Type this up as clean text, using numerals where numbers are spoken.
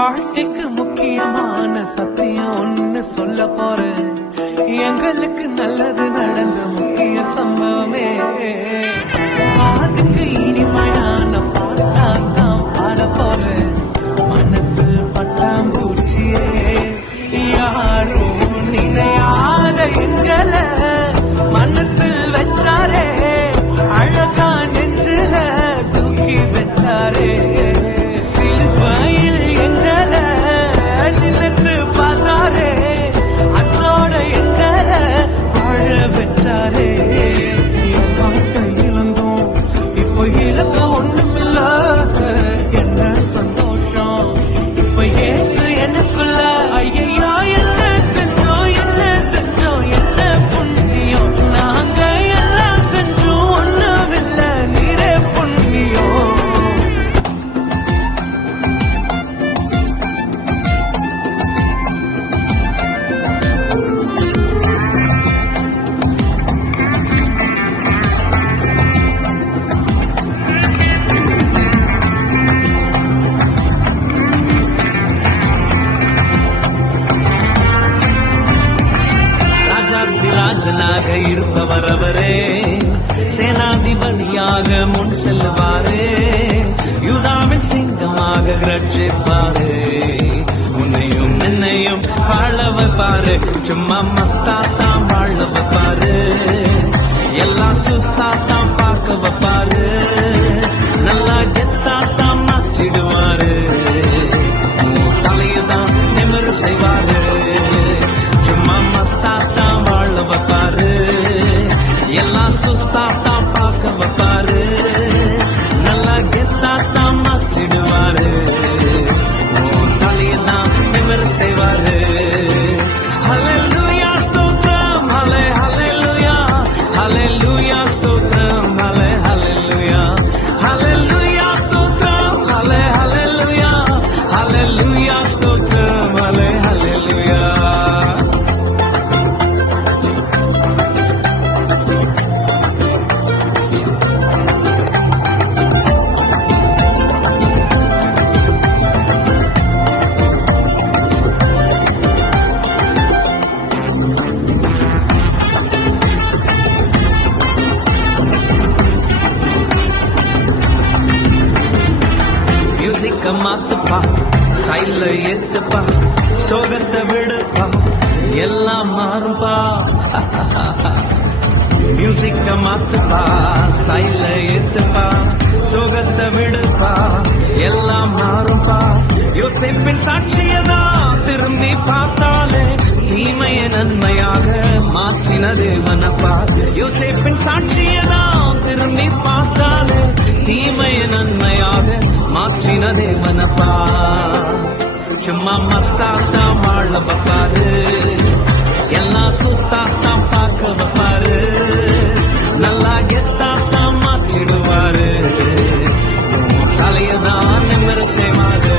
வாழ்க்கைக்கு முக்கியமான சத்தியம் ஒண்ணு சொல்ல போறேன். எங்களுக்கு நல்லது நடந்த முக்கிய சம்பவமே. அதுக்கு இனிமையான பாட்டாத்தான் பாட போறேன். மனசு பட்டாம்பூச்சியே யாரும் நினையாத எங்களை மனசில் வச்சாரே, அழகா நெஞ்சில தூக்கி வச்சாரே. சிலுவையில் எங்களை நினைச்சு பார்த்தாரே, அதோட எங்களை வாழ வச்சாரே. காலத்தை இழந்தோம், இப்போ இழக்க ஒண்ணுமில்ல. என்ன சந்தோஷம் இப்ப ஏற்று எனக்குள்ள. ஐயா என்ன செஞ்சோம், என்ன செஞ்சோம், என்ன புண்ணியம். நாங்க எல்லாம் செஞ்சோம், ஒண்ணுமில்ல, நீரே புண்ணியம். ராஜனாக இருப்பவர் அவரே, சேனாதிபதியாக முன் செல்வாரே. யூதாவின் சிங்கமாக ரட்சிப்பாரே, உன்னையும் என்னையும் வாழ வைப்பாரு. சும்மா மஸ்தாத்தான் வாழ வைப்பாரு, எல்லாம் சுஸ்தாத்தான் பார்க்க வைப்பாரு. நல்லா கெத்தாத்தான் மாற்றிடுவாரு, தலையதான் நிமிர செய்வாரு. சும்மா மஸ்தாத்தான் வாழ வைப்பாரு, எல்லாம் சுஸ்தாத்தான் பார்க்க வைப்பாரு. நல்லா கெத்தாத்தான் மாற்றிடுவாரு, தலையதான் நிமிர செய்வாரு. ஹல்லேலூயா ஸ்தோத்திரம், ஹல்லே ஹல்லேலூயா, ஹல்லேலூயா ஸ்தோத்திரம், ஹல்லே ஹல்லேலூயா, ஹல்லேலூயா ஸ்தோத்திரம், ஹல்லே ஹல்லேலூயா, ஹல்லேலூயா ஸ்தோத்திரம், ஹல்லே ஹல்லேலூயா. மியூசிக்க மாத்துப்பா, ஸ்டைல ஏத்துப்பா, சோகத்தை விடுப்பா, எல்லாம் மாறும்பா. மியூசிக்க மாத்துப்பா, ஸ்டைல ஏத்துப்பா, சோகத்தை விடுப்பா, எல்லாம் மாறும்பா. யோசேப்பின் சாட்சியதான் திரும்பி பார்த்தாலே தீமையை நன்மையாக மாற்றின தேவனப்பா. யோசேப்பின் சாட்சியதான் திரும்பி பார்த்தாலே தீமையை நன்மையாக மாற்றின தேவனப்பா. சும்மா மஸ்தாத்தான் வாழ வைப்பாரு, எல்லாம் சுஸ்தாத்தான் பார்க்க வைப்பாரு. நல்லா கெத்தாத்தான் மாற்றிடுவாரு, தலையதான் நிமிர செய்வாரு.